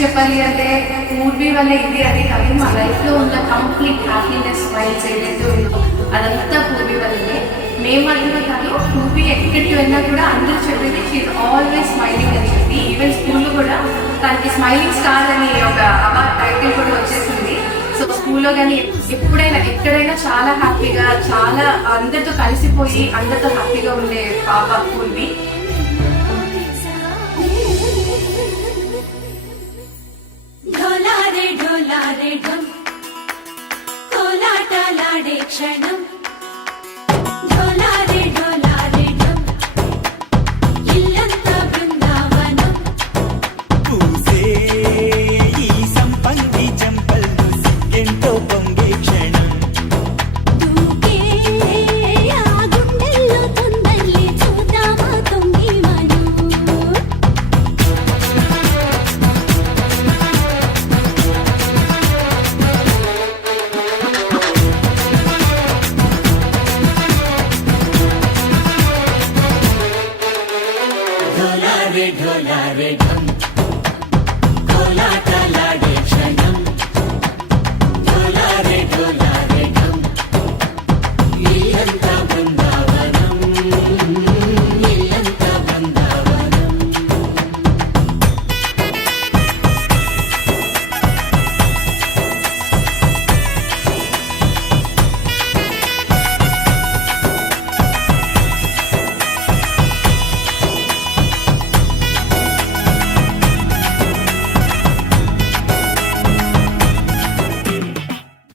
చెప్పాలి అంటే మూవీ వల్ల ఇది అది కాదు, మా లైఫ్లో ఉన్న కంప్లీట్ హ్యాపీనెస్ స్మైల్స్ ఏదైతే ఉందో అదంతా మూవీ వల్లనే. మేము మాత్రమే కాదు, మూవీ ఎక్కడికి వెళ్ళినా కూడా అందరూ చెప్పేది షీఈ్ ఆల్వేస్ స్మైలింగ్ అని చెప్పి. ఈవెన్ స్కూల్లో కూడా తనకి స్మైలింగ్ స్టార్ అని ఒక అవార్డ్ టైటిల్ కూడా వచ్చేసింది. సో స్కూల్లో కానీ ఎప్పుడైనా ఎక్కడైనా చాలా హ్యాపీగా, చాలా అందరితో కలిసిపోయి అందరితో హ్యాపీగా ఉండే పాప పూర్వి. క్షణం ढोला रे ढोला रे ढोला